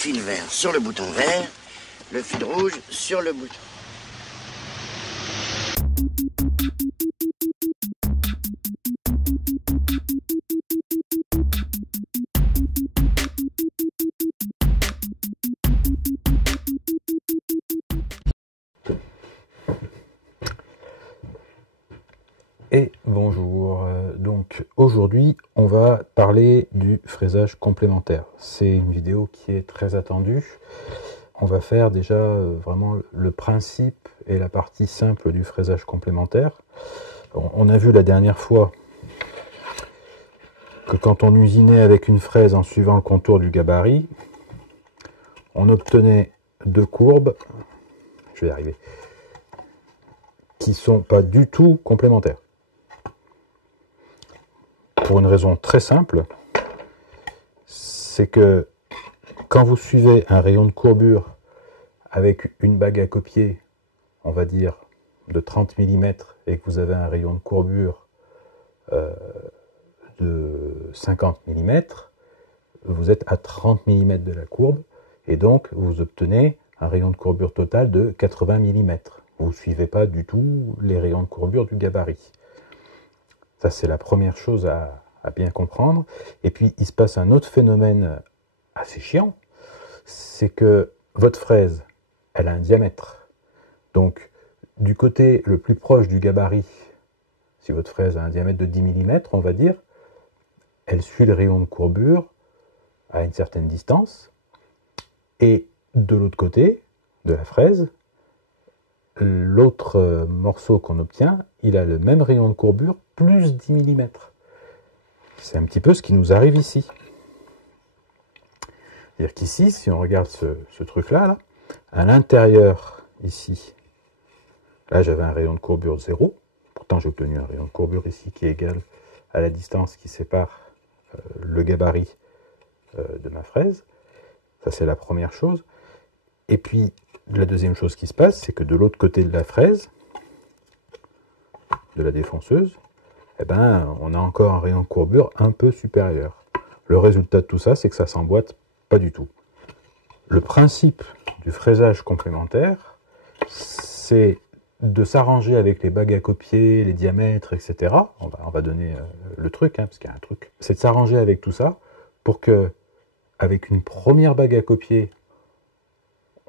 fil vert sur le bouton vert, le fil rouge sur le bouton. Et bonjour, donc aujourd'hui on va parler du fraisage complémentaire. C'est une vidéo qui est très attendue. On va faire déjà vraiment le principe et la partie simple du fraisage complémentaire. On a vu la dernière fois que quand on usinait avec une fraise en suivant le contour du gabarit, on obtenait deux courbes, je vais y arriver, qui sont pas du tout complémentaires. Pour une raison très simple, c'est que quand vous suivez un rayon de courbure avec une bague à copier, on va dire de 30 mm, et que vous avez un rayon de courbure de 50 mm, vous êtes à 30 mm de la courbe, et donc vous obtenez un rayon de courbure total de 80 mm. Vous ne suivez pas du tout les rayons de courbure du gabarit. Ça, c'est la première chose à bien comprendre. Et puis, il se passe un autre phénomène assez chiant, c'est que votre fraise, elle a un diamètre. Donc, du côté le plus proche du gabarit, si votre fraise a un diamètre de 10 mm, on va dire, elle suit le rayon de courbure à une certaine distance. Et de l'autre côté de la fraise, l'autre morceau qu'on obtient, il a le même rayon de courbure, plus 10 mm. C'est un petit peu ce qui nous arrive ici. C'est-à-dire qu'ici, si on regarde ce truc-là, là, à l'intérieur, ici, là j'avais un rayon de courbure de 0. Pourtant j'ai obtenu un rayon de courbure ici qui est égal à la distance qui sépare le gabarit de ma fraise. Ça, c'est la première chose. Et puis, la deuxième chose qui se passe, c'est que de l'autre côté de la fraise, de la défonceuse, eh ben, on a encore un rayon de courbure un peu supérieur. Le résultat de tout ça, c'est que ça s'emboîte pas du tout. Le principe du fraisage complémentaire, c'est de s'arranger avec les bagues à copier, les diamètres, etc. On va donner le truc, hein, parce qu'il y a un truc. C'est de s'arranger avec tout ça pour que, avec une première bague à copier,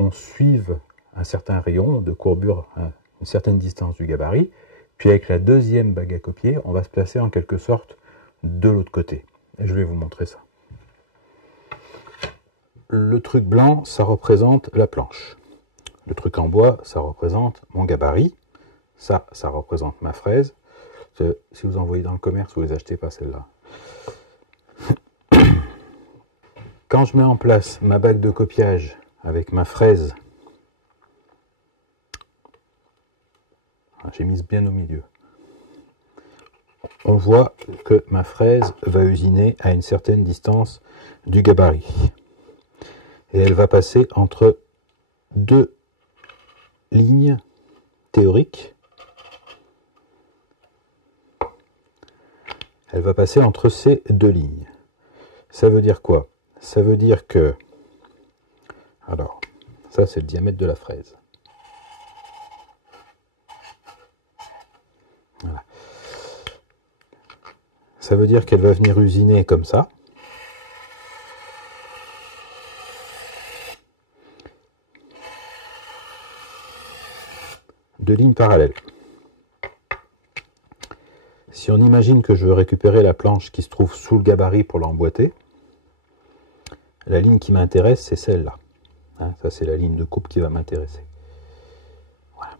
on suive un certain rayon de courbure à une certaine distance du gabarit, puis avec la deuxième bague à copier, on va se placer en quelque sorte de l'autre côté. Et je vais vous montrer ça. Le truc blanc, ça représente la planche. Le truc en bois, ça représente mon gabarit. Ça représente ma fraise. Si vous en voyez dans le commerce, vous ne les achetez pas celle-là. Quand je mets en place ma bague de copiage avec ma fraise, j'ai mise bien au milieu, on voit que ma fraise va usiner à une certaine distance du gabarit. Et elle va passer entre deux lignes théoriques. Elle va passer entre ces deux lignes. Ça veut dire quoi? Ça veut dire que, alors, ça c'est le diamètre de la fraise. Voilà. Ça veut dire qu'elle va venir usiner comme ça. Deux lignes parallèles. Si on imagine que je veux récupérer la planche qui se trouve sous le gabarit pour l'emboîter, la ligne qui m'intéresse, c'est celle-là. Hein, ça, c'est la ligne de coupe qui va m'intéresser. Voilà.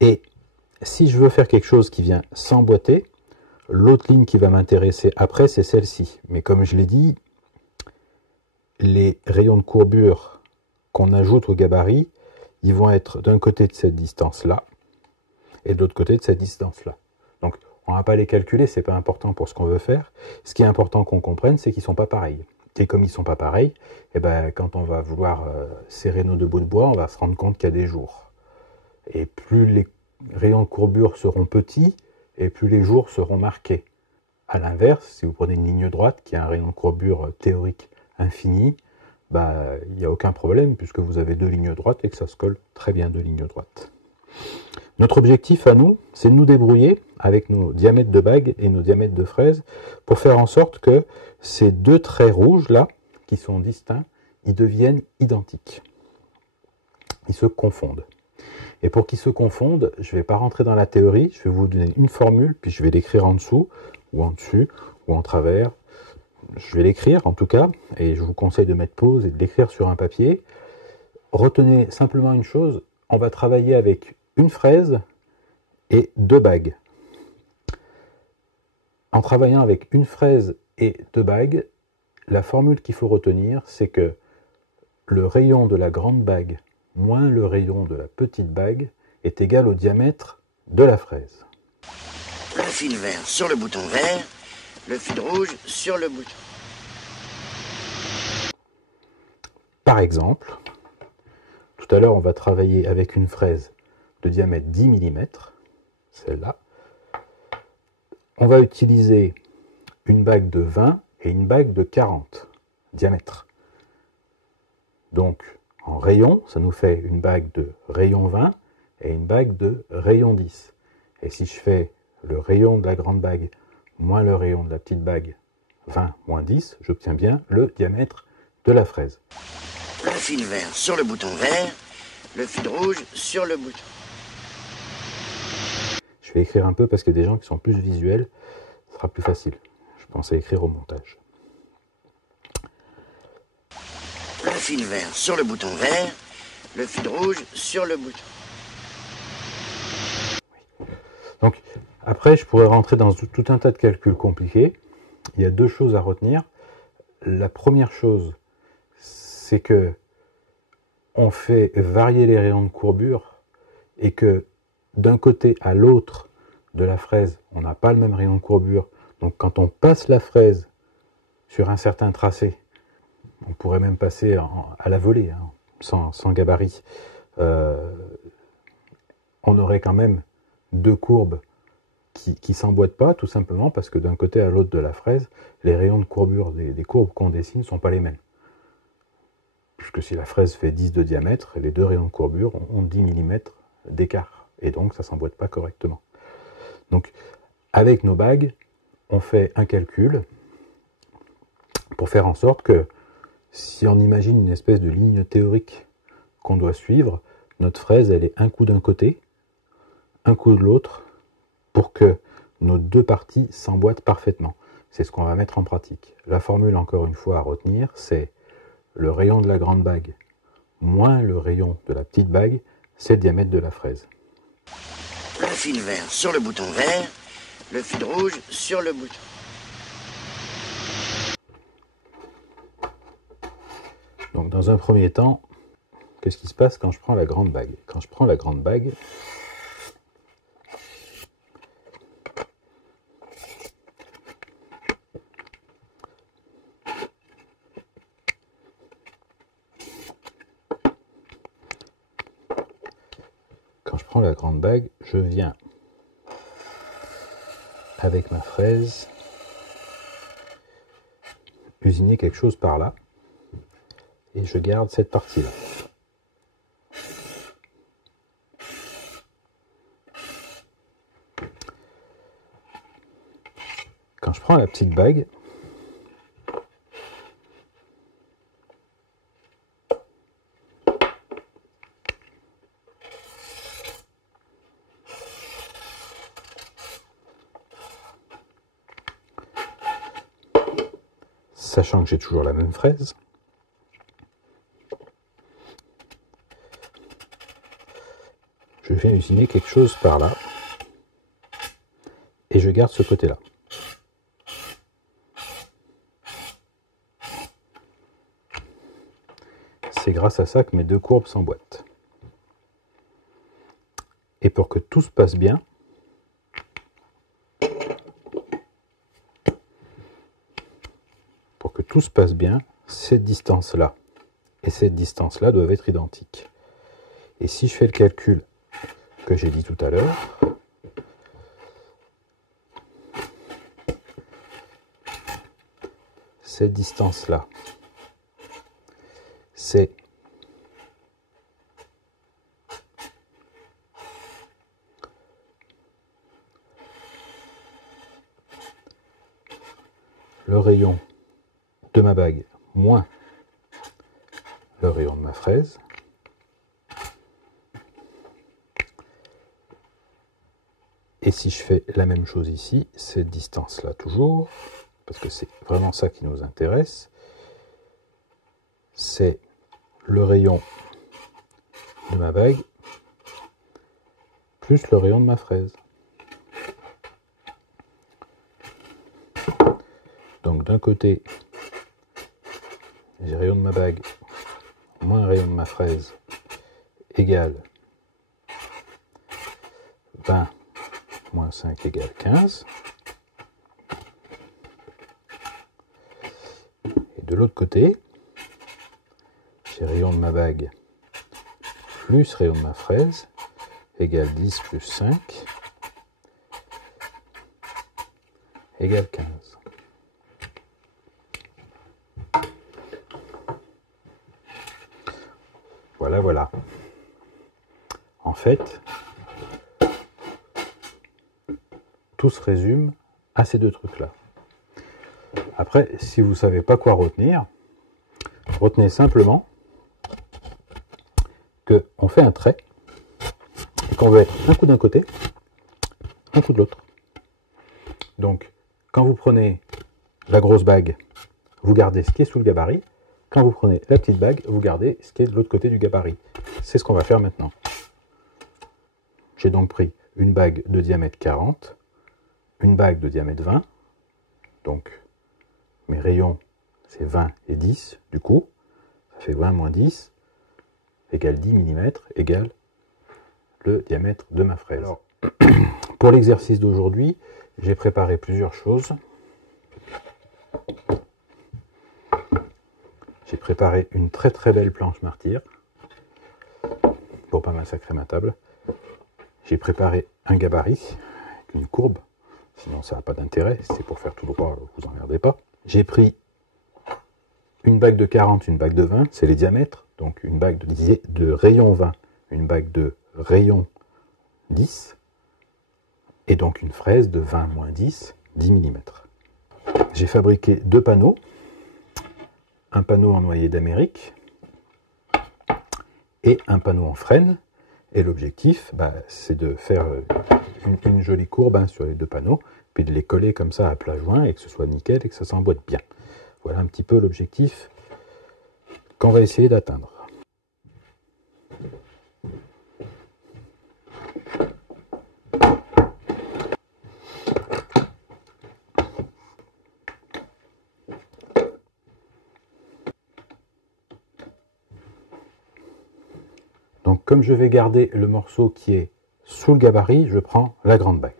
Et si je veux faire quelque chose qui vient s'emboîter, l'autre ligne qui va m'intéresser après, c'est celle-ci. Mais comme je l'ai dit, les rayons de courbure qu'on ajoute au gabarit, ils vont être d'un côté de cette distance-là et de l'autre côté de cette distance-là. Donc, on ne va pas les calculer, ce n'est pas important pour ce qu'on veut faire. Ce qui est important qu'on comprenne, c'est qu'ils ne sont pas pareils. Et comme ils ne sont pas pareils, eh ben, quand on va vouloir serrer nos deux bouts de bois, on va se rendre compte qu'il y a des jours. Et plus les rayons de courbure seront petits, et plus les jours seront marqués. A l'inverse, si vous prenez une ligne droite qui a un rayon de courbure théorique infini, il n'y a aucun problème puisque vous avez deux lignes droites et que ça se colle très bien deux lignes droites. Notre objectif à nous, c'est de nous débrouiller avec nos diamètres de bague et nos diamètres de fraise pour faire en sorte que ces deux traits rouges là, qui sont distincts, ils deviennent identiques. Ils se confondent. Et pour qu'ils se confondent, je ne vais pas rentrer dans la théorie, je vais vous donner une formule, puis je vais l'écrire en dessous, ou en dessus, ou en travers. Je vais l'écrire en tout cas, et je vous conseille de mettre pause et de l'écrire sur un papier. Retenez simplement une chose, on va travailler avec une fraise et deux bagues. En travaillant avec une fraise et deux bagues, la formule qu'il faut retenir, c'est que le rayon de la grande bague moins le rayon de la petite bague est égal au diamètre de la fraise. Le fil vert sur le bouton vert, le fil rouge sur le bouton. Par exemple, tout à l'heure on va travailler avec une fraise de diamètre 10 mm, celle-là. On va utiliser une bague de 20 et une bague de 40 diamètre. Donc, en rayon, ça nous fait une bague de rayon 20 et une bague de rayon 10. Et si je fais le rayon de la grande bague moins le rayon de la petite bague, 20 moins 10, j'obtiens bien le diamètre de la fraise. Le fil vert sur le bouton vert, le fil rouge sur le bouton. Je vais écrire un peu parce qu'il y a des gens qui sont plus visuels, ce sera plus facile. Je pense à écrire au montage. Le fil vert sur le bouton vert, le fil rouge sur le bouton. Donc, après, je pourrais rentrer dans tout un tas de calculs compliqués. Il y a deux choses à retenir. La première chose, c'est que on fait varier les rayons de courbure et que d'un côté à l'autre de la fraise, on n'a pas le même rayon de courbure. Donc, quand on passe la fraise sur un certain tracé, on pourrait même passer à la volée, hein, sans gabarit. On aurait quand même deux courbes qui ne s'emboîtent pas, tout simplement parce que d'un côté à l'autre de la fraise, les rayons de courbure des courbes qu'on dessine ne sont pas les mêmes. Puisque si la fraise fait 10 de diamètre, les deux rayons de courbure ont 10 mm d'écart. Et donc ça ne s'emboîte pas correctement. Donc avec nos bagues, on fait un calcul pour faire en sorte que si on imagine une espèce de ligne théorique qu'on doit suivre, notre fraise, elle est un coup d'un côté, un coup de l'autre, pour que nos deux parties s'emboîtent parfaitement. C'est ce qu'on va mettre en pratique. La formule, encore une fois, à retenir, c'est le rayon de la grande bague moins le rayon de la petite bague, c'est le diamètre de la fraise. Le fil vert sur le bouton vert, le fil rouge sur le bouton. Donc dans un premier temps, qu'est-ce qui se passe quand je prends la grande bague? Quand je prends la grande bague, je viens avec ma fraise usiner quelque chose par là et je garde cette partie-là. Quand je prends la petite bague, sachant que j'ai toujours la même fraise, je viens usiner quelque chose par là et je garde ce côté-là. C'est grâce à ça que mes deux courbes s'emboîtent. Et pour que tout se passe bien, cette distance-là et cette distance-là doivent être identiques. Et si je fais le calcul que j'ai dit tout à l'heure, cette distance-là c'est le rayon de ma bague moins le rayon de ma fraise. Et si je fais la même chose ici, cette distance-là toujours, parce que c'est vraiment ça qui nous intéresse, c'est le rayon de ma bague plus le rayon de ma fraise. Donc d'un côté, j'ai le rayon de ma bague moins le rayon de ma fraise égale 20 moins 5 égale 15. Et de l'autre côté, j'ai rayon de ma bague plus rayon de ma fraise égale 10 plus 5 égale 15. Voilà, voilà. En fait, tout se résume à ces deux trucs-là. Après, si vous ne savez pas quoi retenir, retenez simplement qu'on fait un trait et qu'on veut être un coup d'un côté, un coup de l'autre. Donc, quand vous prenez la grosse bague, vous gardez ce qui est sous le gabarit. Quand vous prenez la petite bague, vous gardez ce qui est de l'autre côté du gabarit. C'est ce qu'on va faire maintenant. J'ai donc pris une bague de diamètre 40, une bague de diamètre 20. Donc, mes rayons, c'est 20 et 10. Du coup, ça fait 20 moins 10 égale 10 mm égale le diamètre de ma fraise. Alors, pour l'exercice d'aujourd'hui, j'ai préparé plusieurs choses. J'ai préparé une très très belle planche martyr pour pas massacrer ma table. J'ai préparé un gabarit avec une courbe, sinon ça n'a pas d'intérêt, c'est pour faire tout droit, vous emmerdez pas. J'ai pris une bague de 40, une bague de 20, c'est les diamètres, donc une bague de rayon 20, une bague de rayon 10, et donc une fraise de 20 moins 10, 10 mm. J'ai fabriqué deux panneaux, un panneau en noyer d'Amérique et un panneau en frêne. Et l'objectif, c'est de faire une jolie courbe sur les deux panneaux, puis de les coller comme ça à plat joint et que ce soit nickel et que ça s'emboîte bien. Voilà un petit peu l'objectif qu'on va essayer d'atteindre. Donc comme je vais garder le morceau qui est sous le gabarit, je prends la grande bague.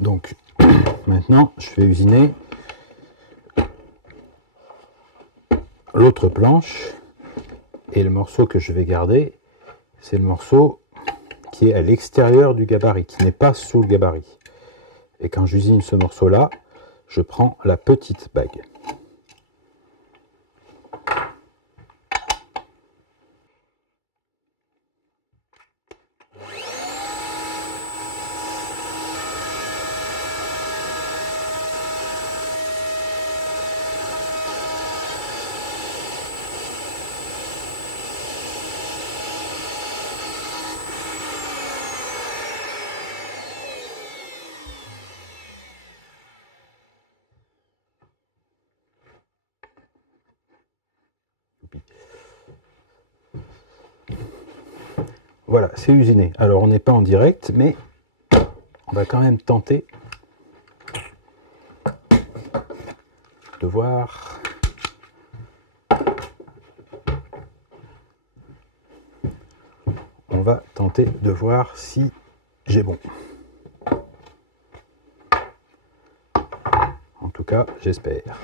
Donc maintenant, je vais usiner l'autre planche et le morceau que je vais garder, c'est le morceau qui est à l'extérieur du gabarit, qui n'est pas sous le gabarit. Et quand j'usine ce morceau-là, je prends la petite bague. Voilà, c'est usiné. Alors on n'est pas en direct, mais on va quand même tenter de voir. On va tenter de voir si j'ai bon. En tout cas, j'espère.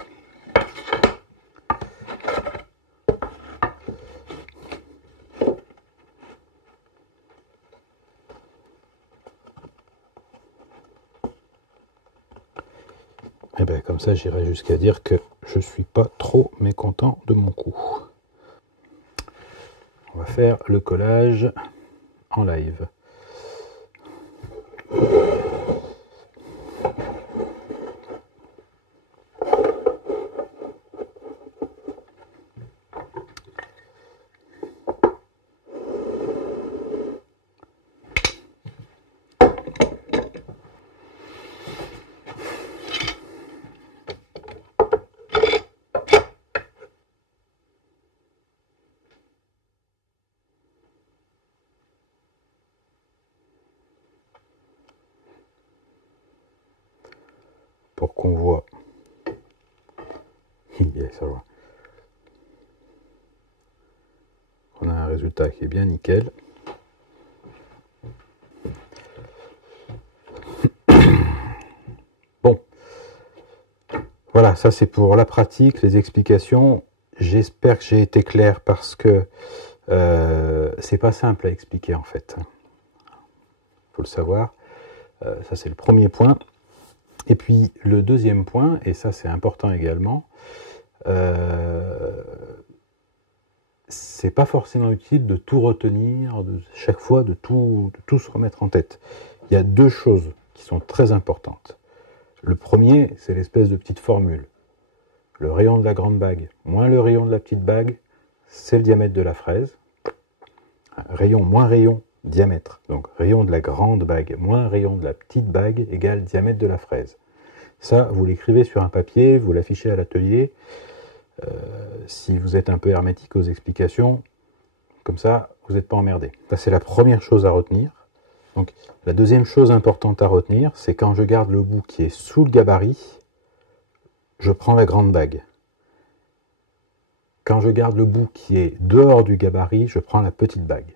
Et bien comme ça, j'irai jusqu'à dire que je suis pas trop mécontent de mon coup. On va faire le collage en live. Pour qu'on voit. Ça va. On a un résultat qui est bien nickel. Bon. Voilà, ça c'est pour la pratique, les explications. J'espère que j'ai été clair parce que c'est pas simple à expliquer en fait. Faut le savoir. Ça c'est le premier point. Et puis le deuxième point, et ça c'est important également, c'est pas forcément utile de tout retenir, de chaque fois de tout se remettre en tête. Il y a deux choses qui sont très importantes. Le premier, c'est l'espèce de petite formule. Le rayon de la grande bague moins le rayon de la petite bague, c'est le diamètre de la fraise. Rayon moins rayon, diamètre. Donc rayon de la grande bague moins rayon de la petite bague égale diamètre de la fraise. Ça, vous l'écrivez sur un papier, vous l'affichez à l'atelier. Si vous êtes un peu hermétique aux explications, comme ça, vous n'êtes pas emmerdé. Ça, c'est la première chose à retenir. Donc, la deuxième chose importante à retenir, c'est quand je garde le bout qui est sous le gabarit, je prends la grande bague. Quand je garde le bout qui est dehors du gabarit, je prends la petite bague.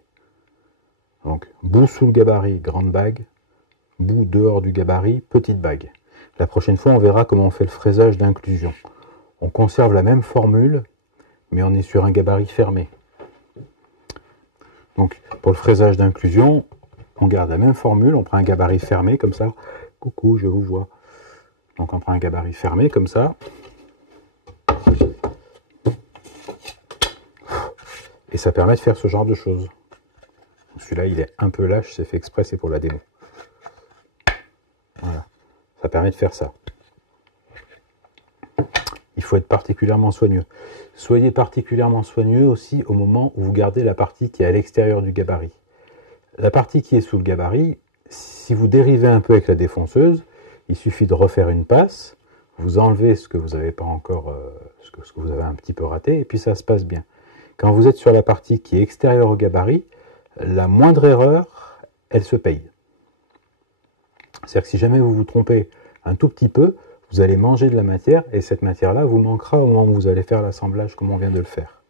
Donc, bout sous le gabarit, grande bague. Bout dehors du gabarit, petite bague. La prochaine fois, on verra comment on fait le fraisage d'inclusion. On conserve la même formule, mais on est sur un gabarit fermé. Donc, pour le fraisage d'inclusion, on garde la même formule, on prend un gabarit fermé, comme ça. Coucou, je vous vois. Donc, on prend un gabarit fermé, comme ça. Et ça permet de faire ce genre de choses. Celui-là, il est un peu lâche, c'est fait exprès, c'est pour la démo. Voilà. Ça permet de faire ça. Il faut être particulièrement soigneux. Soyez particulièrement soigneux aussi au moment où vous gardez la partie qui est à l'extérieur du gabarit. La partie qui est sous le gabarit, si vous dérivez un peu avec la défonceuse, il suffit de refaire une passe, vous enlevez ce que vous n'avez pas encore, ce que vous avez un petit peu raté, et puis ça se passe bien. Quand vous êtes sur la partie qui est extérieure au gabarit, la moindre erreur, elle se paye. C'est-à-dire que si jamais vous vous trompez un tout petit peu, vous allez manger de la matière, et cette matière-là vous manquera au moment où vous allez faire l'assemblage comme on vient de le faire.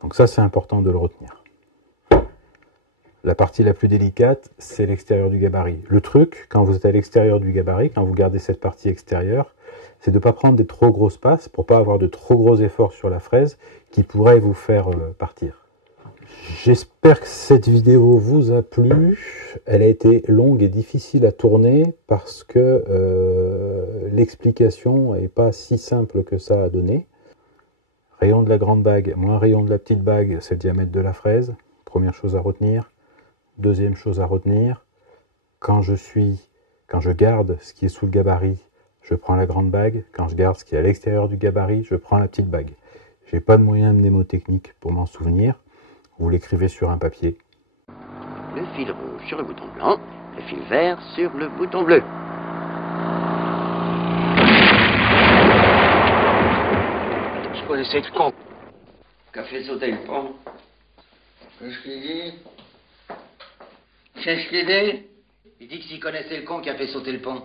Donc ça, c'est important de le retenir. La partie la plus délicate, c'est l'extérieur du gabarit. Le truc, quand vous êtes à l'extérieur du gabarit, quand vous gardez cette partie extérieure, c'est de ne pas prendre des trop grosses passes pour ne pas avoir de trop gros efforts sur la fraise qui pourraient vous faire partir. J'espère que cette vidéo vous a plu. Elle a été longue et difficile à tourner parce que l'explication n'est pas si simple que ça à donner. Rayon de la grande bague moins rayon de la petite bague, c'est le diamètre de la fraise. Première chose à retenir. Deuxième chose à retenir, quand je garde ce qui est sous le gabarit, je prends la grande bague. Quand je garde ce qui est à l'extérieur du gabarit, je prends la petite bague. Je n'ai pas de moyen mnémotechnique pour m'en souvenir. Vous l'écrivez sur un papier. Le fil rouge sur le bouton blanc, le fil vert sur le bouton bleu. Je connaissais le con qui a fait sauter le pont. Qu'est-ce qu'il dit? Qu'est-ce qu'il dit? Il dit que s'il connaissait le con qui a fait sauter le pont.